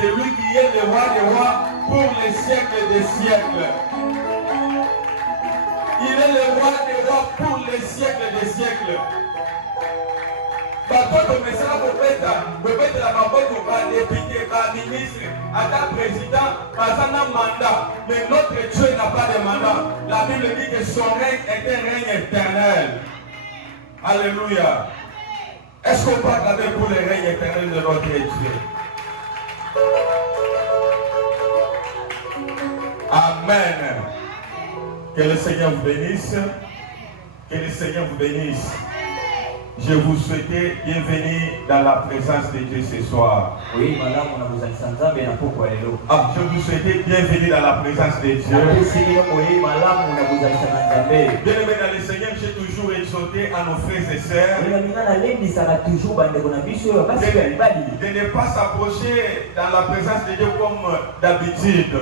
c'est lui qui est le roi des rois pour les siècles des siècles. Il est le roi des rois pour les siècles des siècles. Bateau de message peut-être la maboko va député, va ministre, à ta président, à un mandat. Mais notre Dieu n'a pas de mandat. La Bible dit que son règne est un règne éternel. Alléluia. Est-ce qu'on peut acclamer pour le règne éternel de notre Dieu? Amen. Que le Seigneur vous bénisse. Que le Seigneur vous bénisse. Je vous souhaite bienvenue dans la présence de Dieu ce soir. Oui, madame, on a besoin de s'entendre bien pourquoi elle est là. Ah, je vous souhaite bienvenue dans la présence de Dieu. Bien-aimés dans le Seigneur, j'ai toujours exhorté à nos frères et sœurs de ne pas s'approcher dans la présence de Dieu comme d'habitude.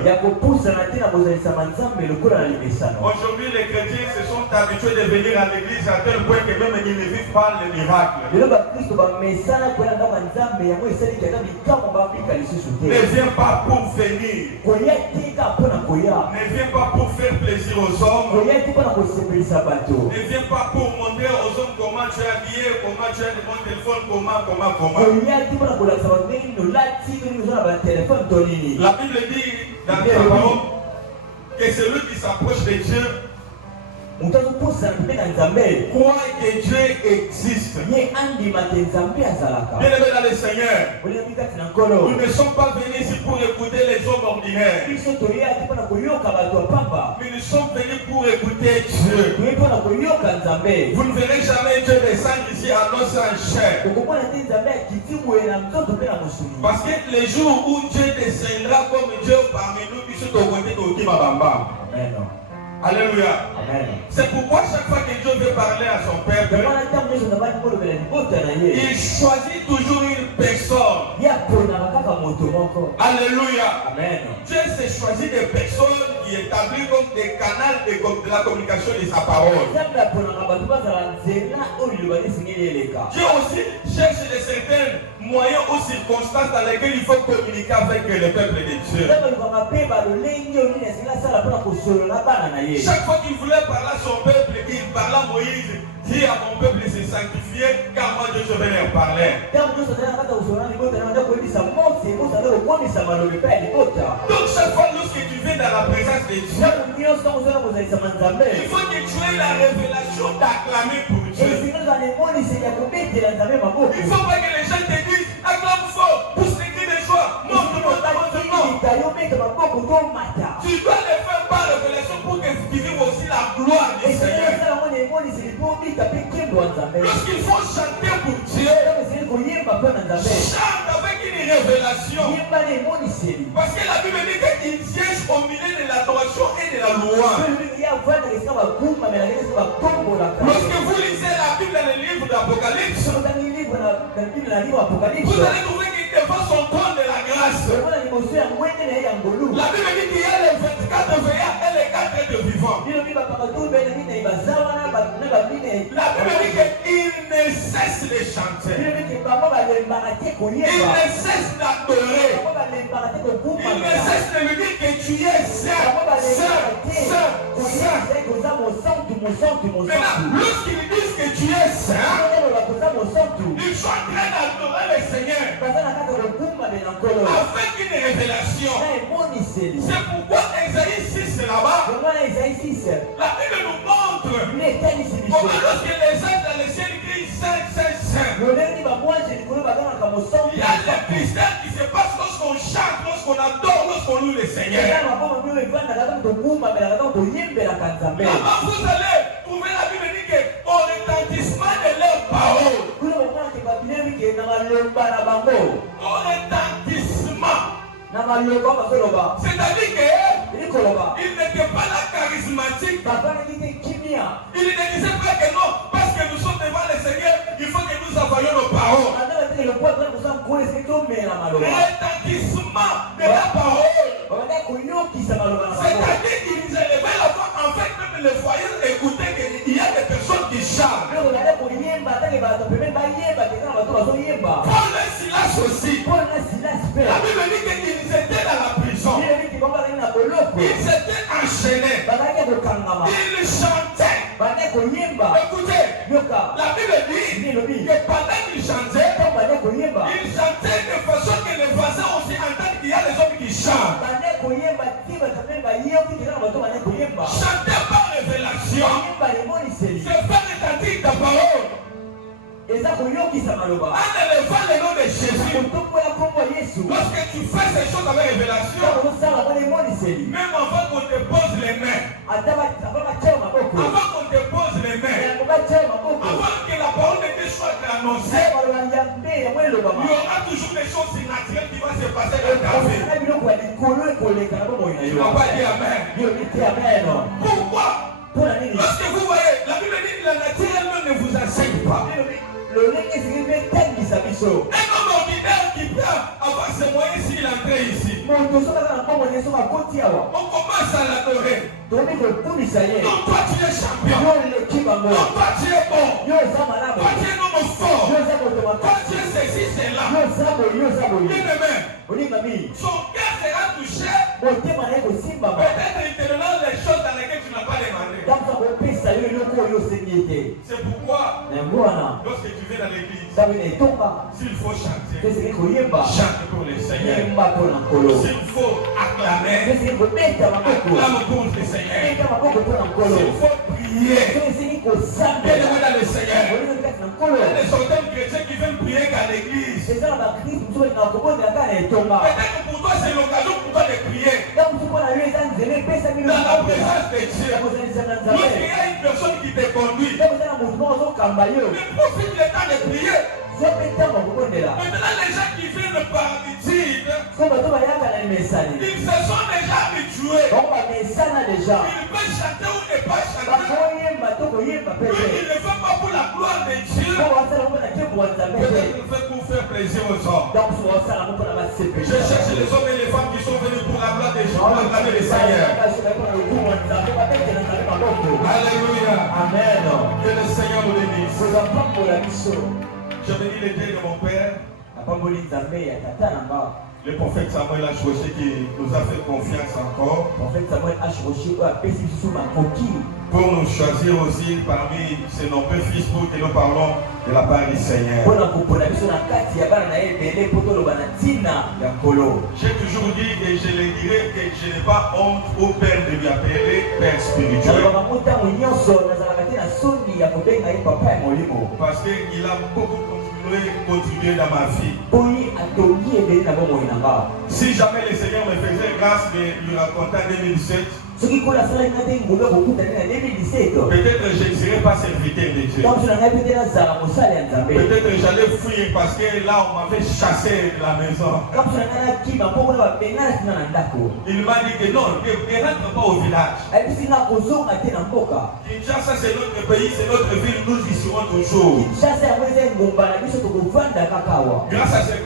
Aujourd'hui, les chrétiens se sont habitués de venir à l'église à tel point que même ils ne vivent pas le miracle. Ne viens pas pour venir. Ne viens pas pour faire plaisir aux hommes. Ne viens pas pour montrer aux hommes comment tu es habillé, comment tu as mon téléphone, comment. La Bible dit dans sa parole que celui qui s'approche de Dieu croit que Dieu existe. Bien-aimés dans le Seigneur, nous ne sommes pas venus ici pour écouter les hommes ordinaires. Mais nous sommes venus pour écouter Dieu. Vous ne verrez jamais Dieu descendre ici à nos chair. Parce que les jours où Dieu descendra comme Dieu parmi nous, nous sommes côté de Kimabamba. Amen. Alléluia. Amen. C'est pourquoi chaque fois que Dieu veut parler à son peuple, il choisit toujours une personne. Alléluia. Amen. Dieu s'est choisi des personnes qui établissent comme des canaux de la communication de sa parole. Dieu aussi cherche certains moyens ou circonstances dans lesquelles il faut communiquer avec le peuple de Dieu. Chaque fois qu'il voulait parler à son peuple, il parlait à Moïse, dit à mon peuple de se sanctifier, car moi Dieu je vais leur parler. Donc chaque fois lorsque tu viens dans la présence de Dieu, il faut que tu aies la révélation d'acclamer pour Dieu. Il ne faut pas que les gens te disent, acclame fort, pousse les cris de joie. Non. Tu dois les faire par révélation pour que tu vives aussi la gloire du Seigneur. Lorsqu'il faut chanter pour Dieu, chante avec une révélation. Parce que la Bible dit qu'il siège au milieu de l'adoration et de la louange. Lorsque vous lisez la Bible dans le livre d'Apocalypse, vous allez trouver qu'il devant son trône de la grâce. La Bible dit qu'il y a les 24 veillants et les 4 de vivants. La Bible dit qu'il ne cesse de chanter. Il ne cesse d'adorer. Il ne cesse de lui dire que tu es saint, saint. Maintenant, lorsqu'ils disent que tu es saint, ils sont en train d'adorer le Seigneur avec une révélation. C'est pourquoi Esaïe 6 là-bas, la Bible nous montre comment lorsque les anges dans le ciel crient Saint, Saint, Saint, il y a des cristals qui se passent lorsqu'on chante, lorsqu'on adore, lorsqu'on loue le Seigneur. Là-bas, vous allez trouver la Bible dit qu'au retentissement de leurs paroles, au retentissement, c'est-à-dire qu'il n'était pas là charismatique. Il ne disait pas que non, parce que nous sommes devant le Seigneur, il faut que nous envoyions nos paroles. Retentissement de la parole. C'est-à-dire qu'il nous élevait la voix, en fait, même le foyer écoutait qu'il y a des personnes qui chantent. Paul et Silas aussi. La Bible dit qu'il ils étaient dans la prison. Ils étaient enchaînés. Ils chantaient. Écoutez, la Bible dit que pendant qu'ils chantaient, ils chantaient de façon que les voisins aussi entendent qu'il y a des hommes qui chantent. Chanter par révélation, c'est faire retentir ta parole. En élevant le nom de Jésus, lorsque tu fais ces choses avec révélation, même avant qu'on te pose les mains, avant qu'on te pose les mains, avant que la parole de Dieu soit annoncée, il y aura toujours des choses surnaturelles qui vont se passer dans ta vie. Tu ne vas pas dire Amen. Pourquoi? Lorsque vous voyez, la Bible dit que la nature elle-même ne vous enseigne pas. Un homme ordinaire qui peut avoir ses moyens s'il entrait ici. On commence à l'adorer. Donc toi tu es champion. Donc toi tu es bon. Toi tu es un homme fort. Toi tu es ceci, c'est là. Bien-aimé, son cœur sera touché. Peut-être il te donnera les choses dans lesquelles tu n'as pas demandé. C'est pourquoi lorsque tu viens dans l'église, s'il faut chanter, chante pour le Seigneur. S'il faut acclamer, acclame pour le Seigneur. S'il faut prier, viens dans le Seigneur. Il y a des certains chrétiens qui viennent prier qu'à l'église. Peut-être que pour toi c'est l'occasion pour toi de prier dans la présence de Dieu. Lorsqu'il y a une personne qui te conduit, mais profite le temps de prier. Maintenant les gens qui viennent par habitude, ils se sont déjà habitués. Ils peuvent chanter ou ne pas chanter. Mais ils ne font pas pour la gloire de Dieu. Peut-être qu'ils font pour faire plaisir aux hommes. Je cherche les hommes et les femmes qui sont venus pour la gloire de Dieu, pour acclamer le Seigneur. Alléluia. Amen. Que le Seigneur nous bénisse. Je bénis les dieux de mon Père. Le prophète Samuel a choisi qui nous a fait confiance encore. Pour nous choisir aussi parmi ces nombreux fils pour que nous parlons de la part du Seigneur. J'ai toujours dit et je le dirai que je n'ai pas honte au Père de lui appeler Père spirituel. Parce qu'il a beaucoup contribué dans ma vie. Si jamais le Seigneur me faisait grâce de lui raconter en 2017, peut-être je ne serais pas serviteur de Dieu. Peut-être j'allais fuir parce que là on m'avait chassé de la maison. Il m'a dit que non, ne rentre pas au village. Kinshasa c'est notre pays, c'est notre ville, nous y serons toujours. Grâce à ces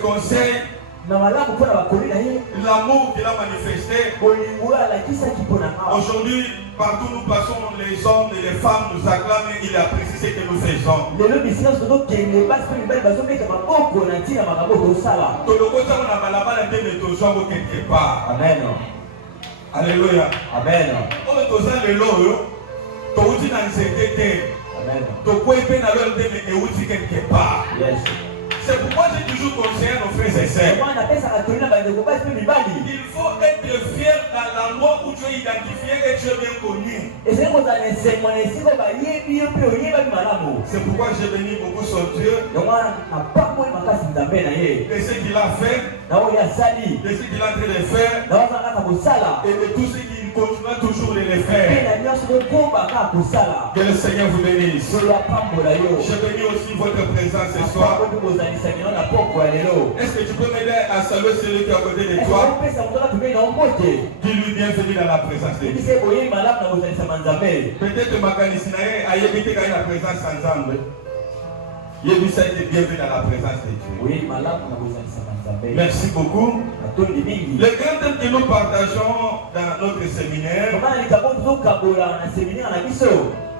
conseils, l'amour qu'il a manifesté, aujourd'hui, partout nous passons, les hommes et les femmes nous acclament et il apprécie ce que nous faisons. Amen. Alléluia. Amen. C'est pourquoi j'ai toujours conseillé à nos frères et sœurs. Il faut être fier dans l'endroit où tu es identifié et tu es bien connu. C'est pourquoi j'ai béni beaucoup son Dieu. De ce qu'il a fait, de ce qu'il est en train de faire, et de tout ce qu'il continuera toujours de le faire. Que le Seigneur vous bénisse. Je bénis aussi votre présence ce soir. Est-ce que tu peux m'aider à saluer celui qui est à côté de toi? Dis-lui bienvenue dans la présence de Dieu. Peut-être ma canisinae a évité quand il y a la présence ensemble. Yébissa était bienvenue dans la présence de Dieu. Merci beaucoup. Le grand thème que nous partageons dans notre séminaire,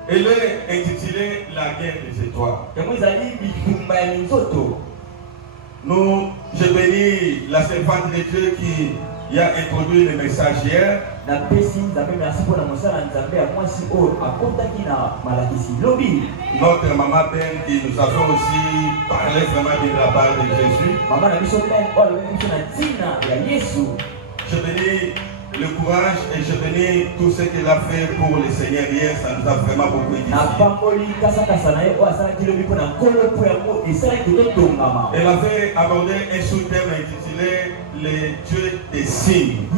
elle est intitulée La guerre des étoiles. Je bénis la servante de Dieu qui a introduit le message hier. Notre maman Ben qui nous avons aussi parlé vraiment de la part de Jésus. Je bénis le courage et je bénis tout ce qu'elle a fait pour le Seigneur hier. Ça nous a vraiment beaucoup édifié. Elle avait abordé un sous-thème intitulé Les dieux des signes.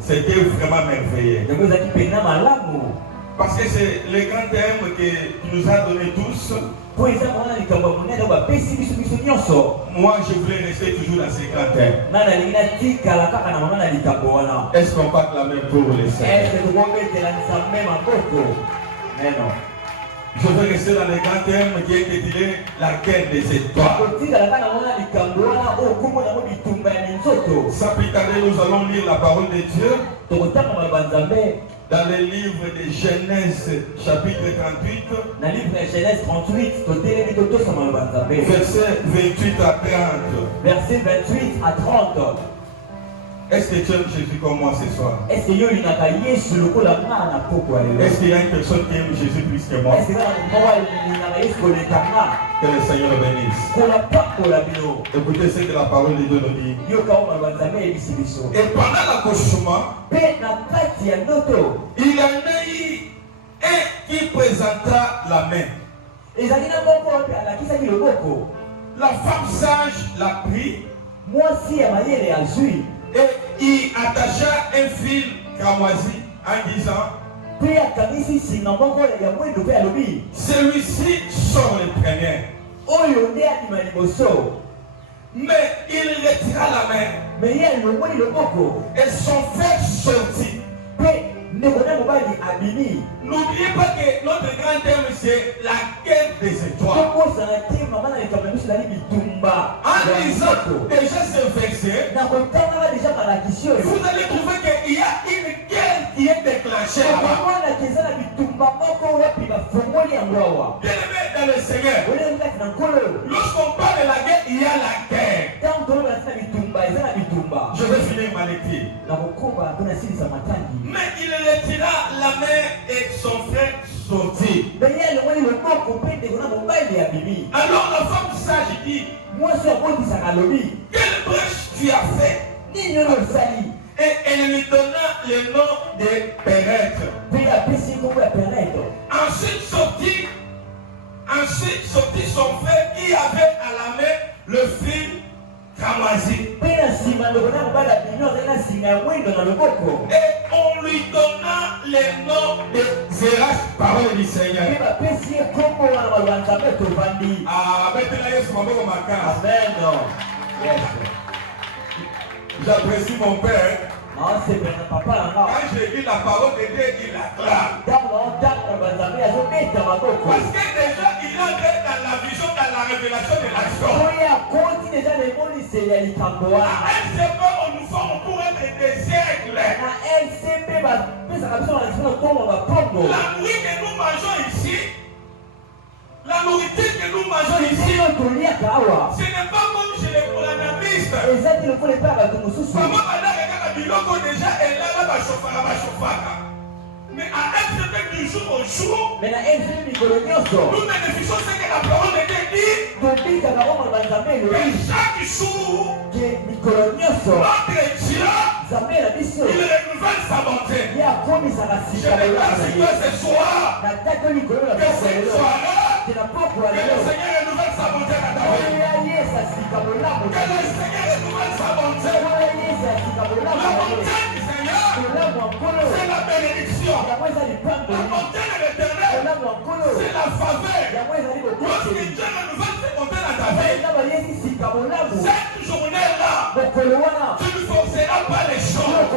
C'était vraiment merveilleux. Parce que c'est le grand thème qu'il nous a donné tous. Moi, je voulais rester toujours dans ces grands thèmes. Est-ce qu'on peut clamer pour les Seigneurs? Je veux rester dans les grands thèmes qui est intitulé La guerre des étoiles. Sans plus tarder, nous allons lire la parole de Dieu dans le livre de Genèse, chapitre 38, verset 28 à 30. Est-ce que tu aimes Jésus comme moi ce soir? Est-ce qu'il y a une personne qui aime Jésus plus que moi? Que le Seigneur le bénisse. Écoutez ce que la parole de Dieu nous dit. Et pendant l'accouchement, il y en a eu un qui présenta la main. La femme sage l'a pris et il attacha un fil cramoisi en disant celui-ci sort le premier. Mais il retira la main et son frère sortit. N'oubliez pas que notre grand thème c'est la guerre des étoiles. En lisant déjà ce verset, vous allez trouver qu'il y a une guerre qui est déclenchée là-bas. Bien-aimé dans le Seigneur, lorsqu'on parle de la guerre, il y a la guerre. Je vais finir ma lecture. Mais il retira la main et son frère sortit. Alors la femme sage dit, quelle brèche tu as fait? Et elle lui donna le nom de Pénètre. Ensuite sortit son frère qui avait à la main le fil cramoisi. Et on lui donna le nom de Zérach, parole du Seigneur. J'apprécie mon père. Quand j'ai lu la parole de Dieu, il acclame. Parce que déjà, il entre dans la vision, dans la révélation de l'action. À LCP, on nous forme pour être des siècles. La nourriture que nous mangeons ici, ce n'est pas comme chez les colonistes. Déjà, elle a la chauffard. Mais à LCP du jour au jour, nous bénéficions ce que la parole de Dieu dit. Et chaque jour, notre Dieu, il renouvelle sa bonté. Je déclare sur toi ce soir que cette soirée, que le Seigneur renouvelle sa bonté à ta vie. Que le Seigneur renouvelle sa bonté. La bonté du Seigneur, c'est la bénédiction. La bonté de l'Éternel, c'est la faveur. Lorsque Dieu renouvelle ses bontés dans ta vie, cette journée-là, tu ne forceras pas les choses.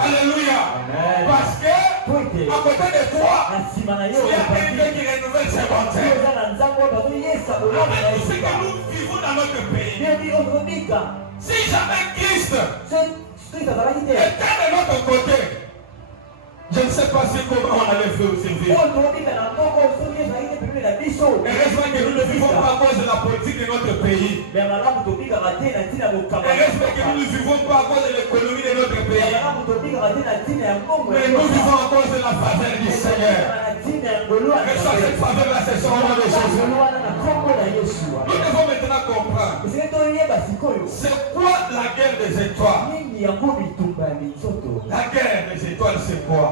Alléluia. Parce que à côté de toi, il y a quelqu'un qui renouvelle ses bontés. Avec tout ce que nous vivons dans notre pays, si jamais Christ était de notre côté, je ne sais pas si comment on allait faire servir. Heureusement que nous ne vivons pas à cause de la politique de notre pays. Heureusement que nous ne vivons pas à cause de l'économie de notre pays. Mais nous vivons à cause de la faveur du Seigneur. Reçois cette faveur-là, c'est son nom de Jésus. Nous devons maintenant comprendre. C'est quoi la guerre des étoiles? La guerre des étoiles, c'est quoi?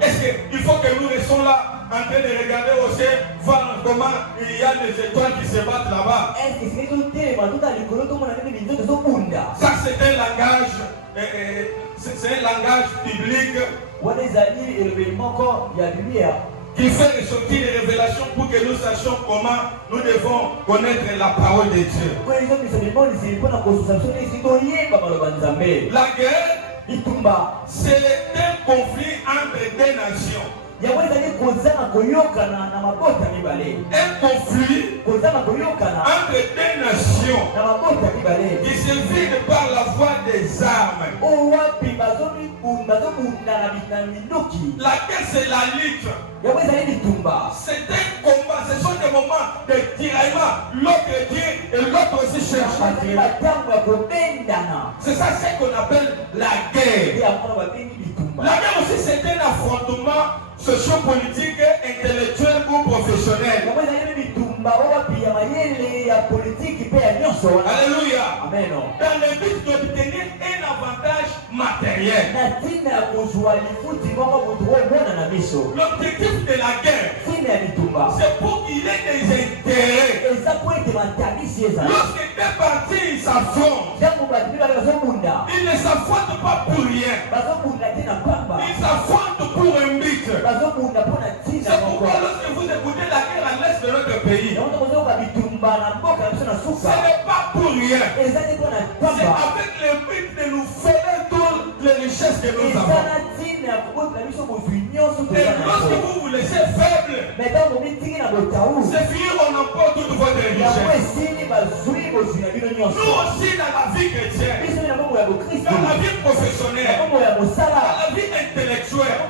Est-ce qu'il faut que nous restions là en train de regarder au ciel, voir comment il y a des étoiles qui se battent là-bas? Ça, c'est un langage, c'est un langage biblique qui fait ressortir les révélations pour que nous sachions comment nous devons connaître la parole de Dieu. La guerre, c'est un conflit entre deux nations. Un conflit entre deux nations qui se vide par la voie des armes. La guerre, c'est la lutte. C'est un combat, ce sont des moments de tiraillement. L'autre tire et l'autre aussi cherche à tirer. C'est ça ce qu'on appelle la guerre. La guerre aussi, c'est un affrontement socio-politique, intellectuel ou professionnel. Alléluia. Amen. Dans le but d'obtenir un avantage matériel. L'objectif de la guerre, c'est pour qu'il ait des intérêts. Lorsque deux parties s'affrontent, ils ne s'affrontent pas pour rien. Ils s'affrontent pour un but. C'est pourquoi lorsque vous écoutez la guerre à l'est de notre pays, ce n'est pas pour rien. C'est avec le but de nous faire toutes les richesses que nous avons. Et lorsque vous vous laissez faible, c'est fini, on emporte toute votre richesse. Nous aussi dans la vie chrétienne, dans la vie professionnelle, dans la vie intellectuelle,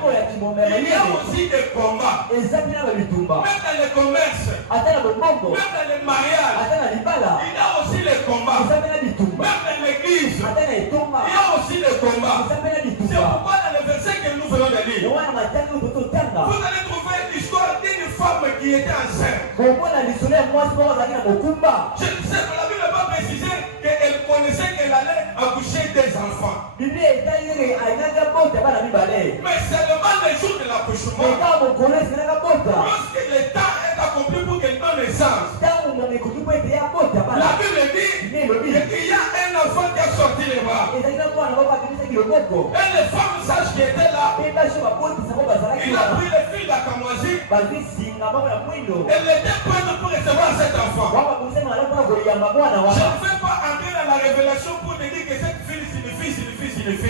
il y a aussi des combats. Même dans le commerce, même dans le mariage, il y a aussi les combats. Même dans l'église, il y a aussi les combats. C'est pourquoi dans le verset que nous venons de lire, vous allez trouver l'histoire d'une femme qui était enceinte. Je ne sais pas, la Bible n'a pas précisé qu'elle connaissait qu'elle allait accoucher des enfants. Mais seulement le jour de l'accouchement, lorsque le temps est accompli pour qu'elle donne naissance, la Bible dit qu'il y a un enfant qui a sorti les bras. Et les femmes sages qui étaient là, il a pris le fil d'Akamoisi et l'était prête pour recevoir cet enfant. Je ne vais pas entrer dans la révélation pour te dire que cette fille signifie. Je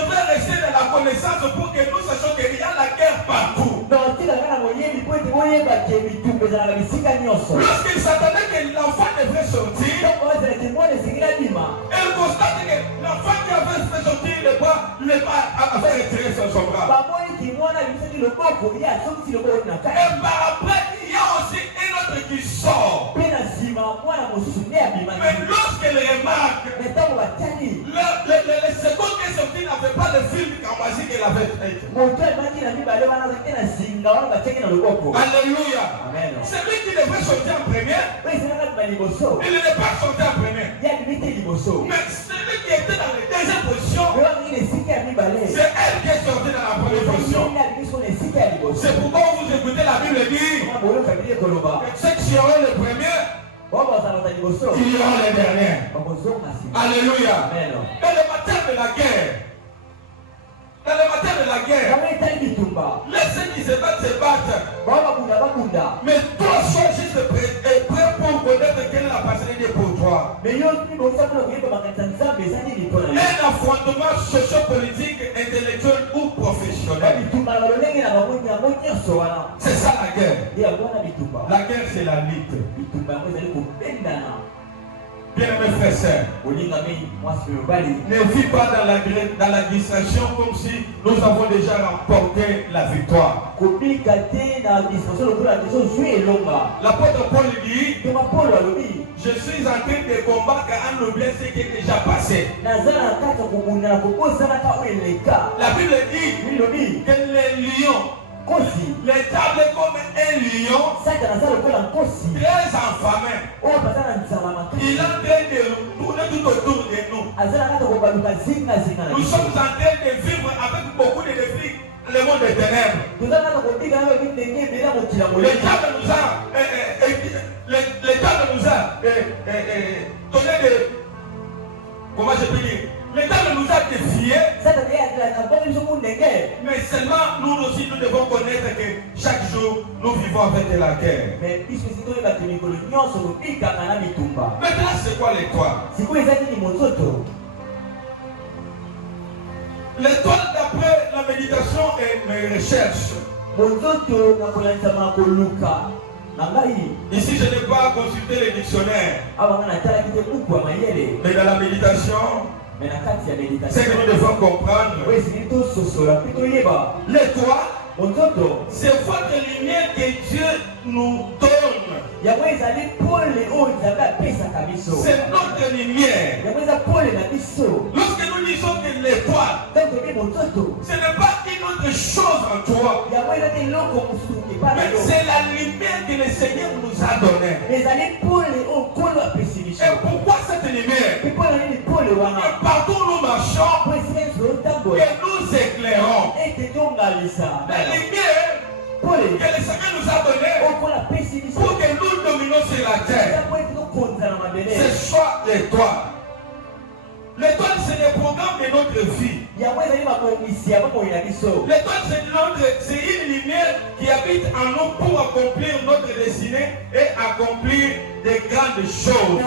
vais rester dans la connaissance pour que nous sachions qu'il y a la guerre partout. Lorsqu'il s'attendait que l'enfant devrait sortir, elle constate que l'enfant qui avait fait sortir le bras avait retiré son bras. Et par après, il y a aussi un autre qui sort. Mais lorsqu'elle remarque, le second qui est sorti n'avait pas le fil d'Akamoisi qu'elle avait fait. Alléluia. Celui qui devrait sortir en première, il ne n'est pas sorti en première. Mais celui qui était dans la deuxième position, c'est elle qui est sortie dans la première position. C'est pourquoi vous écoutez la Bible dire que ceux qui seront les premiers, il y aura les derniers. Alléluia. Dans le matin de la guerre, laissez qui se battent. Mais toi, sois juste prêt pour connaître quelle est la personnalité pour toi. Un affrontement socio-politique, intellectuel ou professionnel. C'est ça la guerre. La guerre, c'est la lutte. Bien-aimés frères et sœurs, ne vis pas dans la distraction comme si nous avons déjà remporté la victoire. L'apôtre Paul dit, je suis en train de combattre en oubliant ce qui est déjà passé. La Bible dit que les lions, les tables comme un lion, très enfamé, il est en train de tourner tout autour de nous. Nous sommes en train de vivre avec beaucoup de défis. Le monde des ténèbres. Le diable nous a donné de... Comment je peux dire? Le diable nous a défiés. Mais seulement nous aussi nous devons connaître que chaque jour nous vivons avec de la guerre. Maintenant c'est quoi l'étoile? L'étoile d'après la méditation et mes recherches. Ici je n'ai pas consulté les dictionnaires. Mais dans la méditation, c'est que nous devons comprendre. L'étoile, c'est votre lumière que Dieu nous donne. C'est notre lumière. Lorsque nous disons que l'étoile, ce n'est pas une autre chose en toi, mais c'est la lumière que le Seigneur nous a donnée. Et pourquoi cette lumière? Et partout où nous marchons, et nous éclairons. La lumière que le Seigneur nous a donnée pour que nous dominions sur la terre, c'est soit l'étoile. L'étoile, c'est le programme de notre vie. L'étoile, c'est une lumière qui habite en nous pour accomplir notre destinée et accomplir des grandes choses.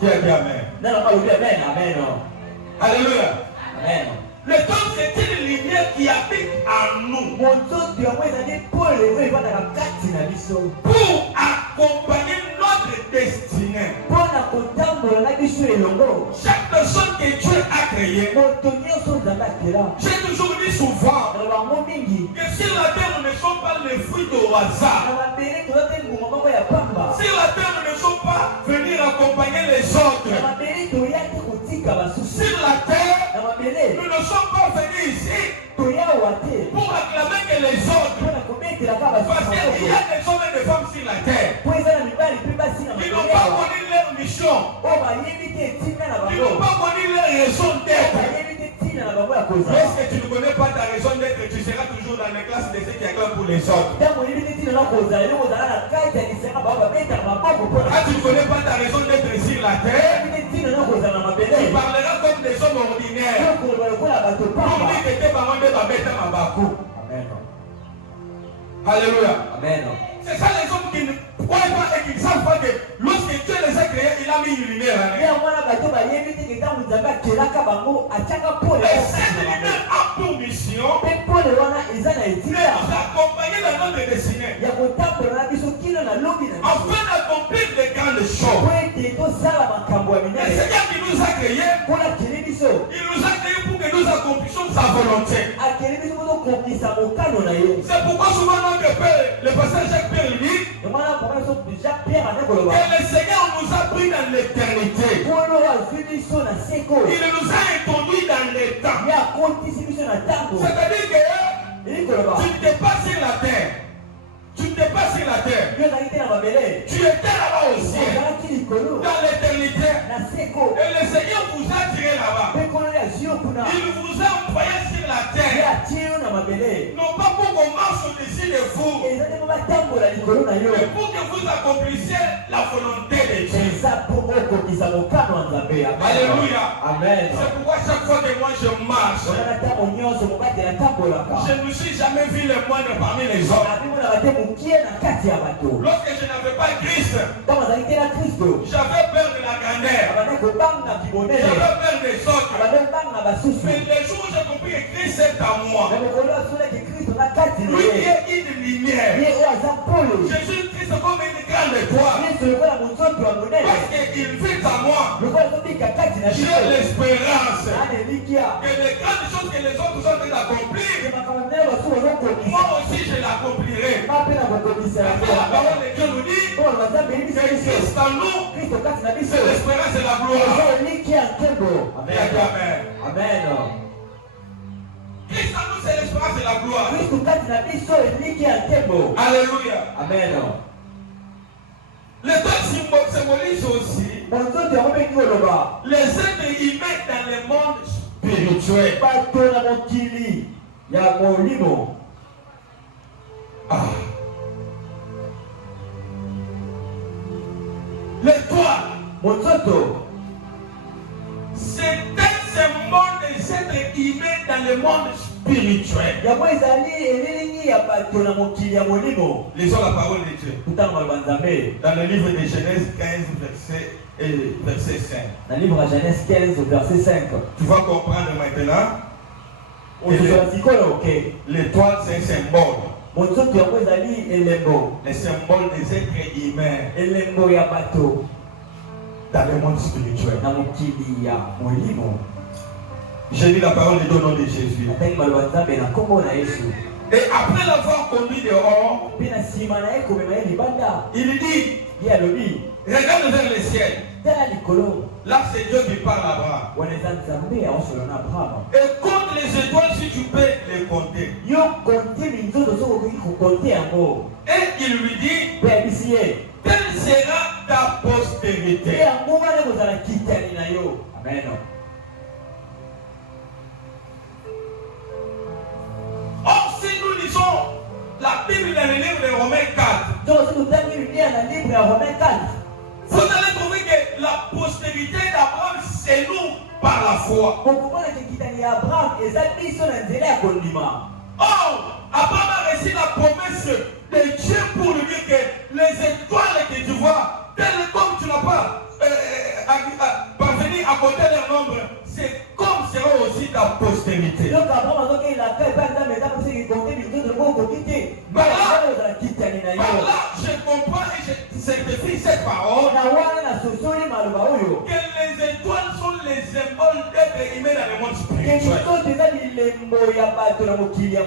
Qui a dit Amen? Alléluia. Amen. L'étoile, c'est une lumière qui habite en nous pour accompagner notre destinée. Chaque personne que Dieu a créée, j'ai toujours dit souvent que sur la terre nous ne sommes pas les fruits au hasard. Sur la terre nous ne sommes pas venus accompagner les autres. Sur la terre nous ne sommes pas venus ici pour acclamer que les autres. Parce qu'il y a des hommes et des femmes sur la terre qui n'ont pas connu leur mission. Ils n'ont pas connu leur raison d'être. Est-ce que tu ne connais pas ta raison d'être? Tu seras toujours dans les classes de ceux qui acclament pour les autres. Ah, tu ne connais pas ta raison d'être sur la terre? Tu parleras comme des hommes ordinaires. Alléluia. Amen. C'est ça les hommes qui ne croient pas et qui ne savent pas que lorsque Dieu les a créés, il a mis une lumière. Et cette lumière a pour mission de nous accompagner dans notre destinée afin d'accomplir de grandes choses. Le Seigneur qui nous a créés, il nous a créés pour que nous accomplissions sa volonté. C'est pourquoi souvent notre Père, le pasteur Jacques Pierre dit que le Seigneur nous a pris dans l'éternité. Il nous a introduits dans le temps. C'est-à-dire que tu n'étais pas sur la terre. Tu n'étais pas sur la terre. Tu étais là-bas au ciel, dans l'éternité. Et le Seigneur vous a tiré là-bas. Il vous a envoyé sur la terre. Non pas pour qu'on marche au-dessus de vous, mais pour que vous accomplissiez la volonté de Dieu. Alléluia. Amen. C'est pourquoi chaque fois que moi je marche, je ne me suis jamais vu le moindre parmi les hommes. Lorsque je n'avais pas Christ, j'avais peur de la grandeur. J'avais peur des autres. Mais les jours où j'ai compris que Christ est en moi, Lui qui est une lumière. Jésus-Christ comme une grande étoile. Parce qu'il fait à moi. J'ai l'espérance que les grandes choses que les autres sont en train d'accomplir, moi aussi je l'accomplirai. La parole de Dieu nous dit que Christ en nous, c'est l'espérance et la gloire. Amen. Christ en nous, c'est l'espérance et la gloire. Alléluia. Amen. L'étoile symbolise aussi les êtres humains dans le monde spirituel. L'étoile, c'est un symbole des êtres humains dans le monde spirituel. Lisons la parole de Dieu. Dans le livre de Genèse 15, verset 5. Dans le livre de Genèse 15, verset 5. Tu vas comprendre maintenant. L'étoile, c'est un symbole. Le symbole des êtres humains dans le monde spirituel. J'ai lu la parole de Dieu au nom de Jésus. Et après l'avoir conduit dehors, il dit, regarde vers le ciel. Là, c'est Dieu qui parle à Abraham. Et compte les étoiles si tu peux les compter. Et il lui dit, telle sera ta postérité. Amen. Or, si nous lisons la Bible dans le livre de Romains 4, vous allez trouver que la postérité d'Abraham, c'est nous par la foi. Or, Abraham a reçu la promesse de Dieu pour lui dire que les étoiles que tu vois, telles comme tu n'as pas parvenu à compter leur nombre, c'est comme sera aussi ta postérité. Par là, je comprends et je certifie cette parole que les étoiles sont les symboles d'être humains dans le monde spirituel.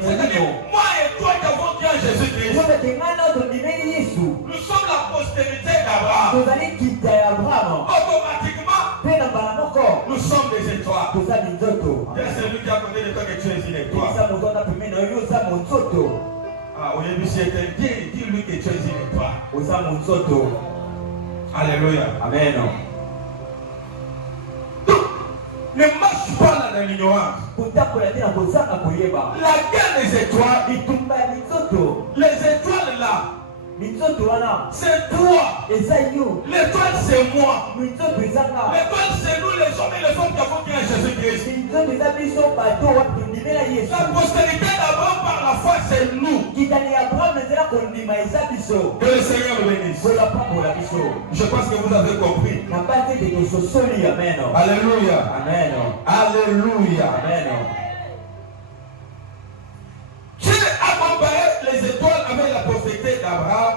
C'est-à-dire, moi et toi qui avons dit à Jésus-Christ, nous sommes la postérité d'Abraham. Automatiquement, nous sommes des étoiles. C'est celui qui a côté de toi que tu es une étoile. Ah, oui, dis-lui que tu es une étoile. Alléluia. Amen. Donc, ne marche pas dans l'ignorance. La guerre des étoiles, les étoiles là, c'est toi. L'étoile c'est moi. L'étoile c'est nous les hommes et les femmes qui avons cru à Jésus-Christ. La postérité d'Abraham par la foi c'est nous. Que le Seigneur nous bénisse. Je pense que vous avez compris. Alléluia. Amen. Alléluia. Amen. Dieu a comparé les étoiles avec la postérité d'Abraham.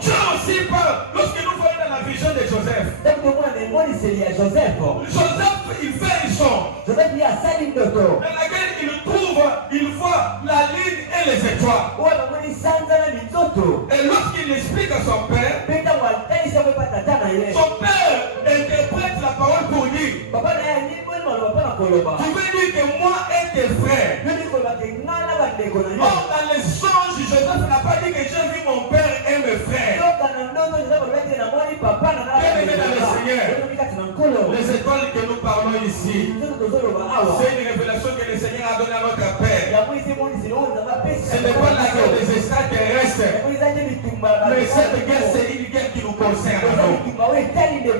Dieu aussi parle lorsque nous voyons dans la vision de Joseph. Joseph, il fait un son dans laquelle il voit la lune et les étoiles. Et lorsqu'il explique à son père interprète la parole pour dire, tu veux dire que moi et tes frères. Or, dans les songes, Joseph n'a pas dit que j'ai vu mon père et mes frères. Bien-aimés dans le Seigneur, les étoiles que nous parlons ici, c'est une révélation que le Seigneur a donnée à notre Père. Ce n'est pas la guerre des extraterrestres, mais cette guerre, c'est une guerre qui nous concerne.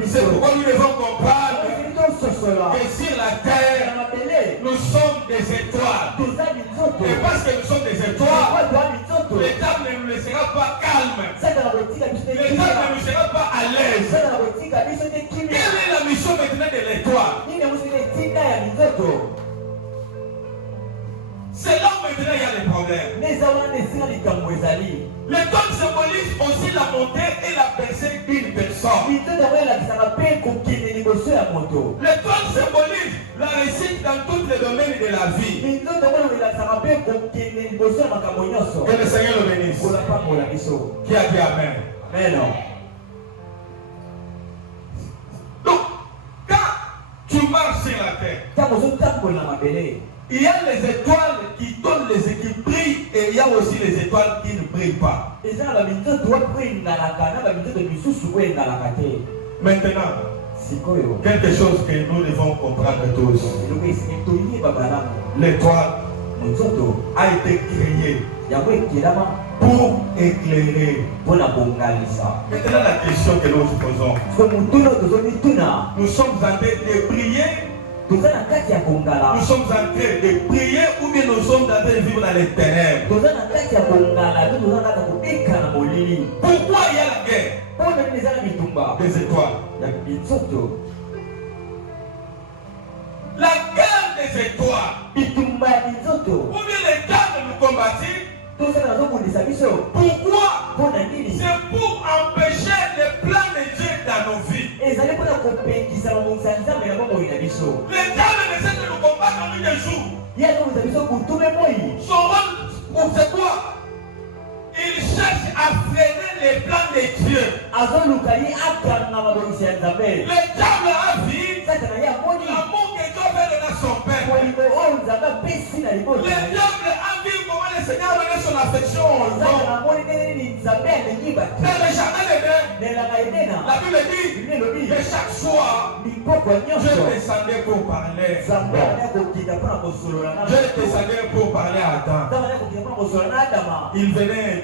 C'est pourquoi nous devons comprendre que sur la terre, nous sommes des étoiles. Et parce que nous sommes des étoiles, l'État ne nous laissera pas calme. L'État ne nous sera pas à l'aise. Quelle est la mission maintenant de l'étoile? C'est là maintenant il y a des problèmes. L'étoile symbolise aussi la montée et la baissée d'une personne. L'étoile symbolise la réussite dans tous les domaines de la vie. Que le Seigneur le bénisse. Qui a dit Amen? Amen. Donc, quand tu marches sur la terre, il y a les étoiles qui donnent qui brillent et il y a aussi les étoiles qui ne brillent pas. Maintenant, quelque chose que nous devons comprendre tous. L'étoile a été créée pour éclairer. Maintenant, la question que nous nous posons, nous sommes en train de briller. Nous sommes en train de prier ou bien nous sommes en train de vivre dans les ténèbres. Pourquoi il y a la guerre des étoiles? La guerre des étoiles. Ou bien les guerres de nous combattre. Pourquoi? C'est pour empêcher les plans de Dieu dans nos vies. Les diables essaient de nous combattre en tous les jours. Son rôle, c'est quoi? Il cherche à freiner les plans de Dieu. Le diable a vu l'amour que Dieu avait donné à son Père. Le diable a vu comment le Seigneur a donné son affection aux hommes. Dans le jardin d'Éden, la Bible dit que chaque soir, Dieu descendait pour parler. Dieu descendait pour parler à Adam. Il venait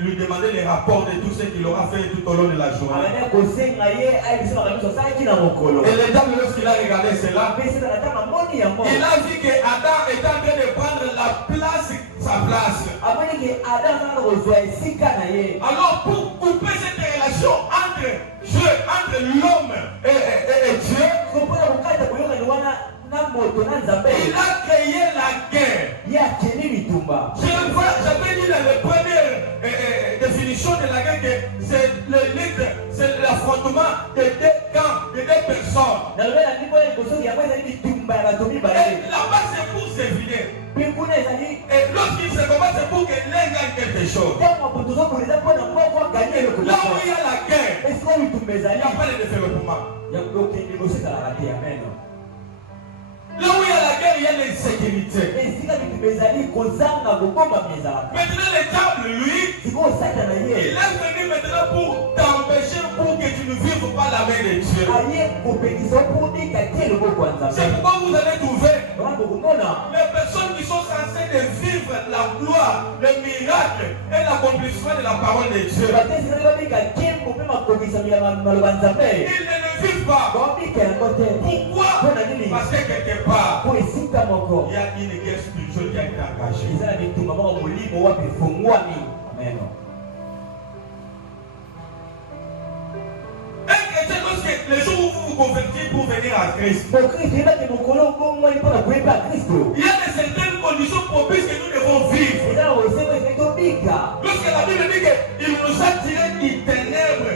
lui demander les rapports de tout ce qu'il aura fait tout au long de la journée. Et le diable, lorsqu'il a regardé cela, il a vu que Adam était en train de prendre sa place. Alors pour couper cette relation entre Dieu, entre l'homme et Dieu, il a créé la guerre. J'avais dit dans la première définition de la guerre que c'est l'affrontement de deux camps, de deux personnes. Et là-bas c'est pour s'éviter. Et lorsqu'il se combat, c'est pour que l'un gagne quelque chose. Là où il y a la guerre, il n'y a pas de développement. Là où il y a la guerre, il y a l'insécurité. Maintenant, le diable, lui, il est venu maintenant pour t'empêcher, pour que tu ne vives pas la main de Dieu. C'est pourquoi vous allez trouver les personnes qui sont censées de vivre la gloire, le miracle et l'accomplissement de la parole de Dieu. Ils ne le vivent pas. Pourquoi? Parce que quelque part, il y a une guerre spirituelle qui a été engagée. Un chrétien, lorsque les jours où vous vous convertissez pour venir à Christ, il y a de certaines conditions propices que nous devons vivre. Lorsque la Bible dit qu'il nous a tirés des ténèbres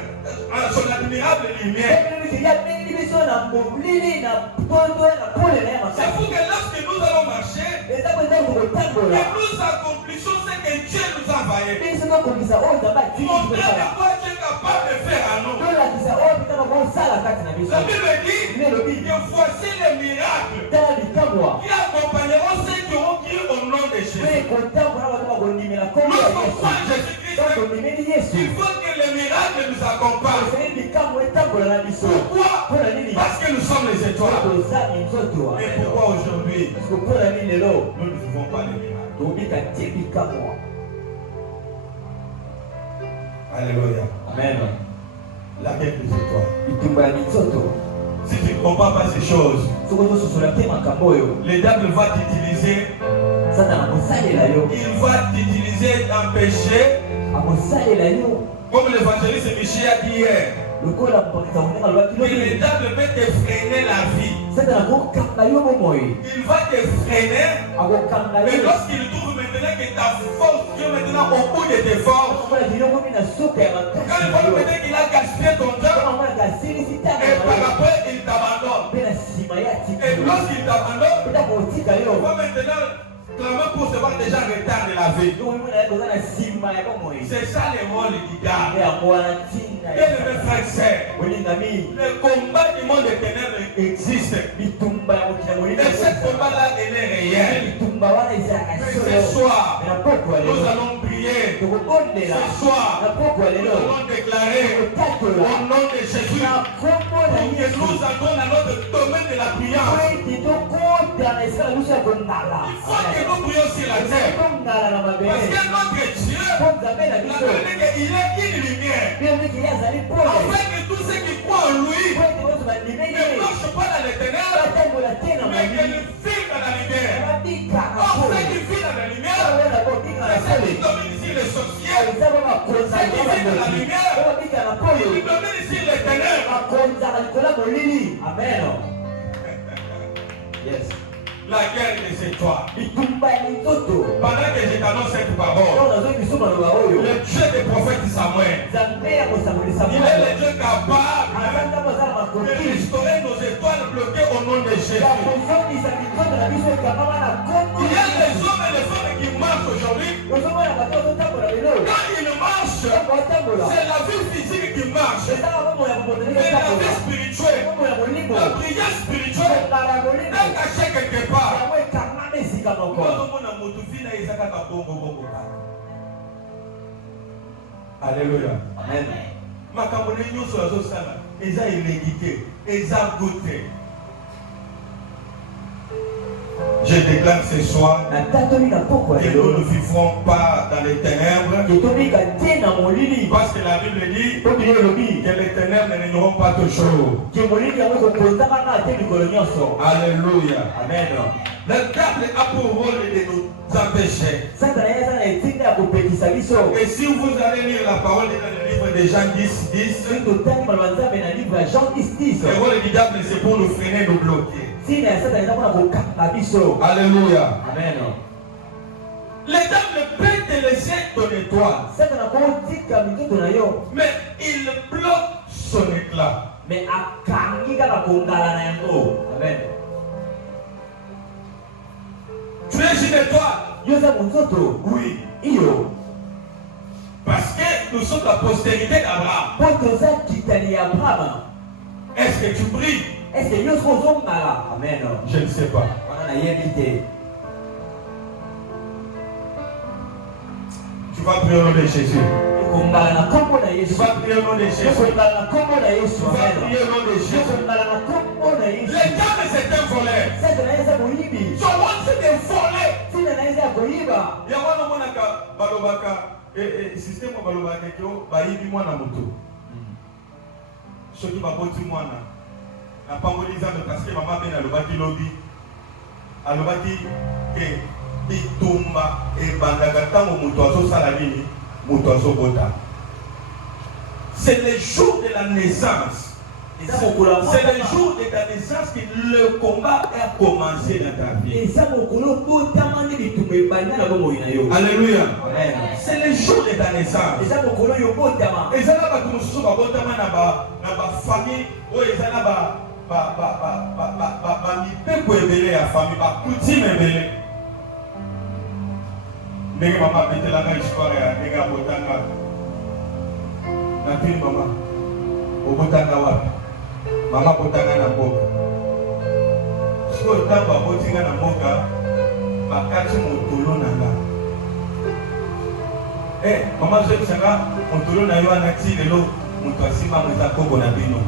à son admirable lumière, c'est pour que lorsque nous allons marcher, et nous accomplissons ce que Dieu nous a envoyé, montrer de quoi Dieu est capable de faire à nous. La Bible dit que voici les miracles qui accompagneront ceux qui auront cru au nom de Jésus. Lorsqu'on croit en Jésus-Christ, il faut que les miracles nous accompagnent. Pourquoi? Parce que nous sommes les étoiles. Mais pourquoi aujourd'hui nous ne vivons pas les miracles? Alléluia. Amen. La guerre des étoiles. Si tu ne comprends pas ces choses, le diable va t'utiliser. Il va t'utiliser d'empêcher. Comme l'évangéliste Michel a dit hier, le diable peut te freiner la vie. Il va te freiner. Mais lorsqu'il trouve maintenant que ta force, tu es maintenant au bout de tes forces, quand il voit maintenant qu'il a gaspillé ton temps, et par après il t'abandonne. Et lorsqu'il t'abandonne, il va maintenant clamer pour se voir déjà en retard de la vie. C'est ça le rôle du gars. Bien aimé frère et sœur, le combat du monde des ténèbres existe. Et ce combat-là, il est réel. Mais ce soir, nous allons prier. Ce soir, nous allons déclarer au nom de Jésus pour que nous entrons dans notre domaine de la prière. Il faut que nous prions sur la terre. Parce que notre Dieu, la vérité, il est une lumière. Afin que tous ceux qui croient en lui ne marchent pas dans les ténèbres, mais qu'ils vivent dans la lumière. Or, ceux qui vivent dans la lumière, c'est ceux qui dominent ici les sorciers, ceux qui vivent dans la lumière, ils dominent ici les ténèbres. Amen. Yes. La guerre de c'est toi. Pendant que je t'annonce cette parole, le Dieu des prophètes Samuel, il est le Dieu capable de restaurer nos étoiles bloquées au nom de Jésus. Il y a des hommes et des femmes qui marchent aujourd'hui. Quand ils marchent, c'est la vie physique qui marche. Mais la vie spirituelle, la prière spirituelle est cachée quelque part. Alléluia. Amen. Je déclare ce soir que nous ne vivrons pas dans les ténèbres, parce que la Bible dit que les ténèbres ne n'auront pas toujours. Alléluia. Amen. Le diable a pour rôle de nous empêcher. Et si vous allez lire la parole dans le livre de Jean 10, le rôle du diable, c'est pour nous freiner, nous bloquer. Alléluia. Amen. Le diable peut te laisser ton étoile, mais il bloque son éclat. Amen. Tu es une étoile. Oui. Parce que nous sommes la postérité d'Abraham. Est-ce que tu pries? Amen. Je ne sais pas. Tu vas prier au nom de Jésus. Tu vas prier au nom de Jésus. Tu vas prier au nom de Jésus. Le diable, c'est un voleur. Son rôle, c'est de voler. Il y a un système qui soki baboti mwana na pangoli nzambe parce que mama bena alobaki lobi alobaki ke bitumba ebandaka ntango moto azosala nini moto azobota. C'est le jour de la naissance. C'est le jour de ta naissance que le combat a commencé dans ta vie. Alléluia. C'est le jour de ta naissance. Et ça va comme si tu as famille ou ils ont la famille. Ndenge mama betelanga histoire ya ndenge abotanga na pili mama obotanga wapi mama botanga na mboka siko ntango abotinga na mboka bakati motolo na nga mama zoyebisanga motolo na yo wana ti lelo moto asimba moto akoko na bino.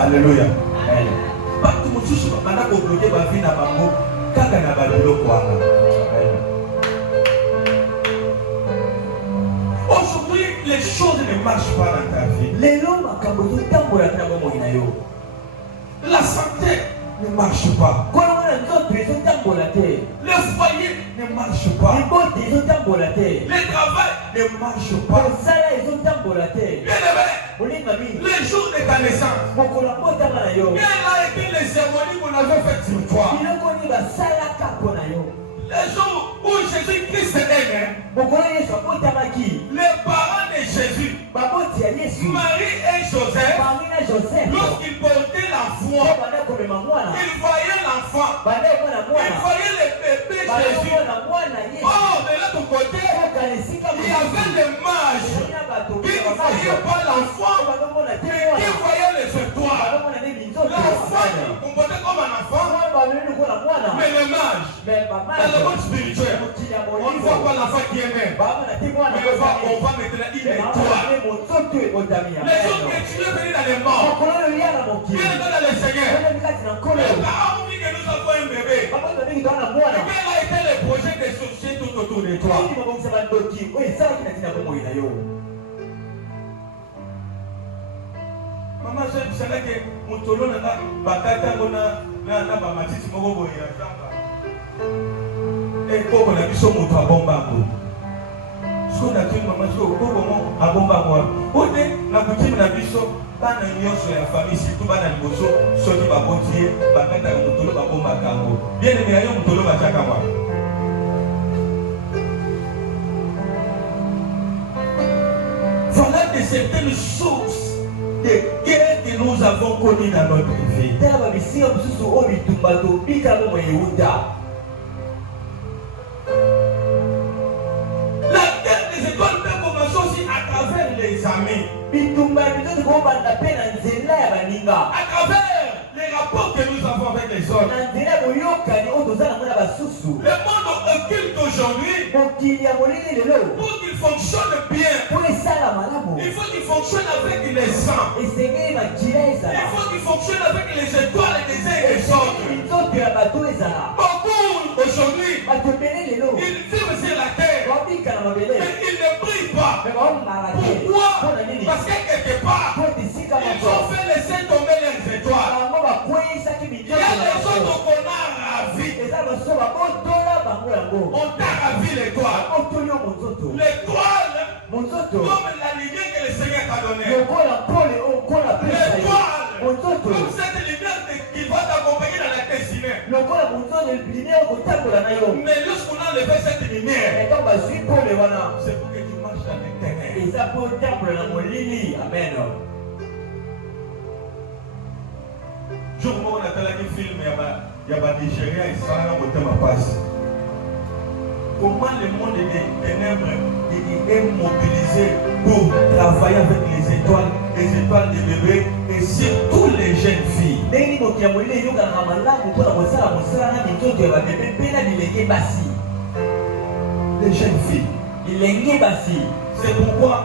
Alléluia. Bato mosusu banda kobloke bavi na bango kaka na babiloko wana. Aujourd'hui, les choses ne marchent pas dans ta vie. La santé ne marche pas. Le foyer ne marche pas. Le travail ne marche pas. Bien aimé, les jours de ta ta naissance? Quelles a été les cérémonies qu'on avait faites sur toi? Les jours où Jésus-Christ est né, les parents de Jésus, Marie et Joseph, lorsqu'ils portaient l'enfant, ils voyaient l'enfant, ils voyaient le bébé Jésus. Oh, de l'autre côté, il y avait les mages qui ne voyaient pas l'enfant, mais qui voyaient les étoiles. L'enfant se comportait comme un enfant, mais les mages, dans le monde spirituel, on ne voit pas l'enfant qui est né, mais on va maintenant une étoile. Les autres qui sont venus dans les morts, viennent dans le Seigneur. Les parents ont dit que nous avons un bébé. Quel a été le projet de société tout autour de toi? Maman, je savais que mon tolo n'a pas de matisse, mon et pour qu'on a vu son moto à Bombango. Ce qu'on a dit, maman, c'est comment à Bombango. Au dé, la coutume n'a vu son pas de union sur la famille, surtout pas dans le bosso, ceux qui va continuer, va mettre un moto à Bombango. Bien aimé, un moto à Chakawa. Voilà de certaines sources de guerre que nous avons connues dans notre vie. Les amis, à travers les rapports que nous avons avec les autres, le monde occulte aujourd'hui, pour qu'il fonctionne bien, il faut qu'il fonctionne avec les saints, il faut qu'il fonctionne avec les étoiles des uns et des autres. Beaucoup aujourd'hui, ils vivent sur la terre, mais ils ne brillent pas. Pourquoi? Parce que quelque part, ils ont fait laisser tomber les étoiles. Il y a les autres qu'on a ravis. On t'a ravi l'étoile. L'étoile, comme la lumière que le Seigneur t'a donnée. L'étoile, comme cette lumière qui va t'accompagner dans la destinée. Mais lorsqu'on a enlevé cette lumière, c'est pour que tu marches dans les ténèbres. Amen. Je vous montre un film, il y a des Nigériens et ça a été ma passe. Comment le monde des ténèbres est mobilisé pour travailler avec les étoiles des bébés et surtout les jeunes filles. Les jeunes filles. C'est pourquoi